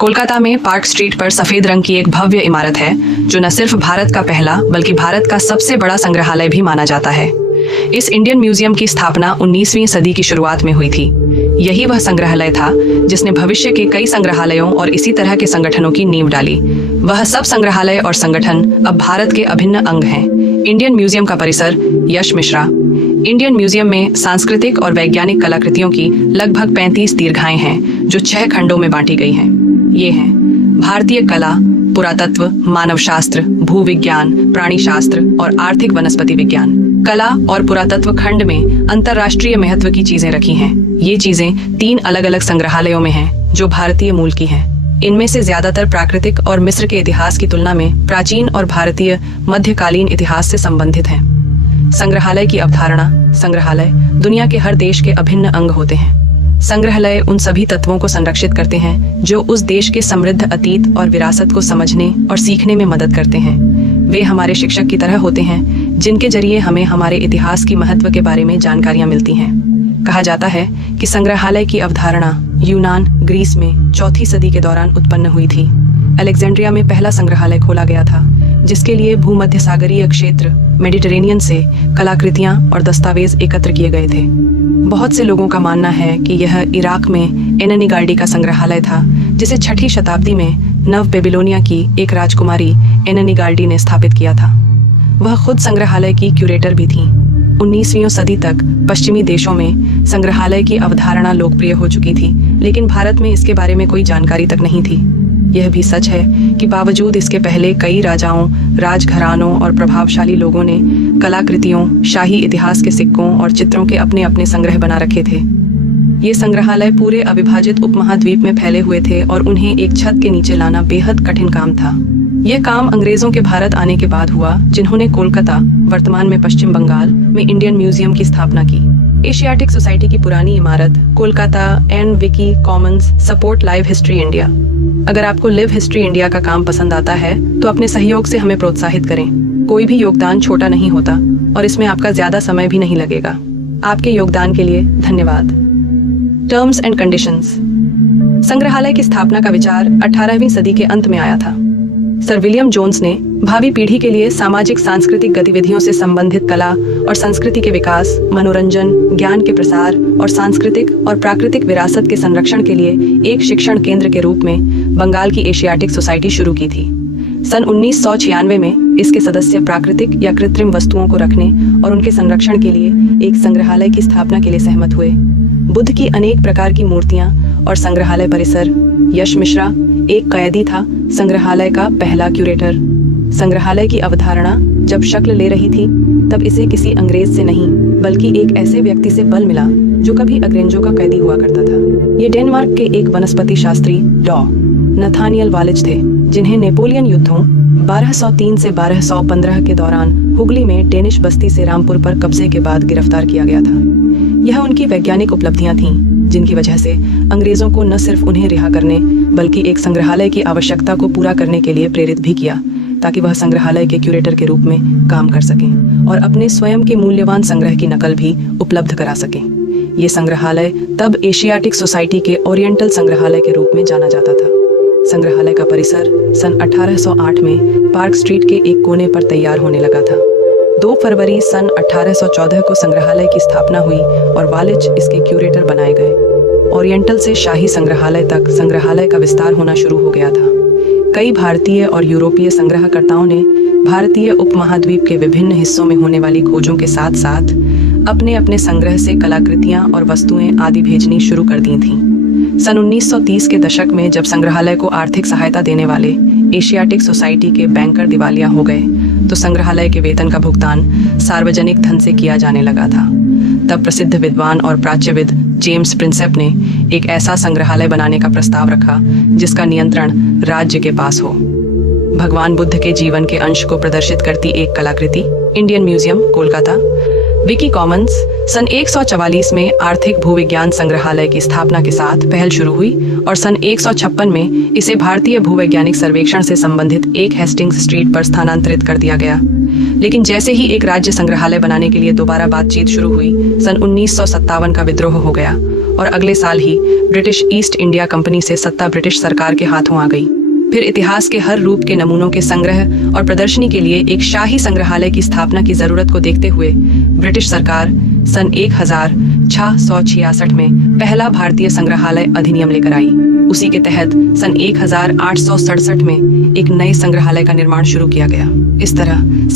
कोलकाता में park street पर सफेद रंग की एक भव्य इमारत है जो न सिर्फ भारत का पहला बल्कि भारत का सबसे बड़ा संग्रहालय भी माना जाता है। इस इंडियन म्यूजियम की स्थापना 19वीं सदी की शुरुआत में हुई थी। यही वह संग्रहालय था जिसने भविष्य के कई संग्रहालयों और इसी तरह के संगठनों की नींव डाली। वह सब संग्रहालय और संगठन अब भारत के अभिन्न अंग हैं। इंडियन म्यूजियम का परिसर। यश मिश्रा। इंडियन म्यूजियम में सांस्कृतिक और वैज्ञानिक कलाकृतियों की लगभग 35 दीर्घाएं हैं जो 6 खंडों में बांटी गई हैं। ये हैं भारतीय कला, पुरातत्व, मानवशास्त्र, भूविज्ञान, प्राणीशास्त्र और आर्थिक वनस्पति विज्ञान। कला और पुरातत्व खंड में अंतर्राष्ट्रीय महत्व की चीजें रखी हैं। ये चीजें 3 अलग अलग संग्रहालयों में हैं जो भारतीय मूल की हैं। इनमें से ज्यादातर प्राकृतिक और मिस्र के इतिहास की तुलना में प्राचीन और भारतीय मध्यकालीन इतिहास से संबंधित हैं। संग्रहालय की अवधारणा। संग्रहालय दुनिया के हर देश के अभिन्न अंग होते हैं। संग्रहालय उन सभी तत्वों को संरक्षित करते हैं जो उस देश के समृद्ध अतीत और विरासत को समझने और सीखने में मदद करते हैं। वे हमारे शिक्षक की तरह होते हैं जिनके जरिए हमें हमारे इतिहास की महत्व के बारे में जानकारियां मिलती हैं। कहा जाता है कि संग्रहालय की अवधारणा यूनान, ग्रीस में 4वीं सदी के दौरान उत्पन्न हुई थी। अलेक्जेंड्रिया में पहला संग्रहालय खोला गया था जिसके लिए भूमध्य सागरीय क्षेत्र मेडिटेरेनियन से कलाकृतियां और दस्तावेज एकत्र किए गए थे। बहुत से लोगों का मानना है कि यह इराक में एननी गार्डी का संग्रहालय था जिसे 6वीं शताब्दी में नव बेबीलोनिया की एक राजकुमारी एननी गार्डी ने स्थापित किया था। वह खुद संग्रहालय की क्यूरेटर भी थीं। 19वीं सदी तक पश्चिमी देशों में संग्रहालय की अवधारणा लोकप्रिय हो चुकी थी, लेकिन भारत में इसके बारे में कोई जानकारी तक नहीं थी। यह भी सच है कि बावजूद इसके पहले कई राजाओं, राजघरानों और प्रभावशाली लोगों ने कलाकृतियों, शाही इतिहास के सिक्कों और चित्रों के अपने अपने संग्रह बना रखे थे। ये संग्रहालय पूरे अविभाजित उपमहाद्वीप में फैले हुए थे और उन्हें एक छत के नीचे लाना बेहद कठिन काम था। यह काम अंग्रेजों के भारत आने के बाद हुआ, जिन्होंने कोलकाता, वर्तमान में पश्चिम बंगाल, में इंडियन म्यूजियम की स्थापना की। एशियाटिक सोसाइटी की पुरानी इमारत, Kolkata and Vicky Commons support live history India. अगर आपको लिव हिस्ट्री इंडिया का काम पसंद आता है तो अपने सहयोग से हमें प्रोत्साहित करें। कोई भी योगदान छोटा नहीं होता और इसमें आपका ज्यादा समय भी नहीं लगेगा। आपके योगदान के लिए धन्यवाद। Terms and conditions. संग्रहालय की स्थापना का विचार 18वीं सदी के अंत में आया था। सर विलियम जोन्स ने भावी पीढ़ी के लिए सामाजिक सांस्कृतिक गतिविधियों से संबंधित कला और संस्कृति के विकास, मनोरंजन, ज्ञान के प्रसार और सांस्कृतिक और प्राकृतिक विरासत के संरक्षण के लिए एक शिक्षण केंद्र के रूप में बंगाल की एशियाटिक सोसाइटी शुरू की थी। सन 1996 में इसके सदस्य प्राकृतिक या कृत्रिम वस्तुओं को रखने और उनके संरक्षण के लिए एक संग्रहालय की स्थापना के लिए सहमत हुए। बुद्ध की अनेक प्रकार की मूर्तियां और संग्रहालय परिसर। यश मिश्रा एक कैदी था, संग्रहालय का पहला क्यूरेटर। संग्रहालय की अवधारणा जब शक्ल ले रही थी तब इसे किसी अंग्रेज से नहीं बल्कि एक ऐसे व्यक्ति से बल मिला जो कभी अंग्रेजों का कैदी हुआ करता था। ये डेनमार्क के एक वनस्पति शास्त्री डॉ नथानियल वालिज थे, जिन्हें नेपोलियन युद्धों 1203 से 1215 के दौरान हुगली में डेनिश बस्ती से रामपुर पर कब्जे के बाद गिरफ्तार किया गया था। यह उनकी वैज्ञानिक उपलब्धियां थीं जिनकी वजह से अंग्रेजों को न सिर्फ उन्हें रिहा करने बल्कि एक संग्रहालय की आवश्यकता को पूरा करने के लिए प्रेरित भी किया, ताकि वह संग्रहालय के क्यूरेटर के रूप में काम कर सकें और अपने स्वयं के मूल्यवान संग्रह की नकल भी उपलब्ध करा सकें। ये संग्रहालय तब एशियाटिक सोसाइटी के ओरिएंटल संग्रहालय के रूप में जाना जाता था। संग्रहालय का परिसर सन 1808 में पार्क स्ट्रीट के एक कोने पर तैयार होने लगा था। 2 फरवरी सन 1814 को संग्रहालय की स्थापना हुई और वालिज इसके क्यूरेटर बनाए गए। ओरिएंटल से शाही संग्रहालय तक संग्रहालय का विस्तार होना शुरू हो गया था। कई भारतीय और यूरोपीय संग्रहकर्ताओं ने भारतीय उपमहाद्वीप के विभिन्न हिस्सों में होने वाली खोजों के साथ साथ अपने अपने संग्रह से कलाकृतियां और वस्तुएं आदि भेजनी शुरू कर दी थीं। सन 1930 के दशक में जब संग्रहालय को आर्थिक सहायता देने वाले एशियाटिक सोसाइटी के बैंकर दिवालिया हो गए तो संग्रहालय के वेतन का भुगतान सार्वजनिक धन से किया जाने लगा था। तब प्रसिद्ध विद्वान और प्राच्यविद जेम्स प्रिंसेप ने एक ऐसा संग्रहालय बनाने का प्रस्ताव रखा जिसका नियंत्रण राज्य के पास हो। भगवान बुद्ध के जीवन के अंश को प्रदर्शित करती एक कलाकृति। Indian Museum, Kolkata. Wiki Commons. सन 144 में आर्थिक भूविज्ञान संग्रहालय की स्थापना के साथ पहल शुरू हुई और सन 156 में इसे भारतीय भूवैज्ञानिक सर्वेक्षण से संबंधित एक हेस्टिंग्स स्ट्रीट पर स्थानांतरित कर दिया गया। लेकिन जैसे ही एक राज्य संग्रहालय बनाने के लिए दोबारा बातचीत शुरू हुई, सन 1957 का विद्रोह हो गया और अगले साल ही ब्रिटिश ईस्ट इंडिया कंपनी से सत्ता ब्रिटिश सरकार के हाथों आ गई। फिर इतिहास के हर रूप के नमूनों के संग्रह और प्रदर्शनी के लिए एक शाही संग्रहालय की स्थापना की जरूरत को देखते हुए ब्रिटिश सरकार सन 1666 में पहला भारतीय संग्रहालय अधिनियम लेकर आई। उसी के तहत सन 1867 में एक नए संग्रहालय का निर्माण शुरू किया गया। इस तरह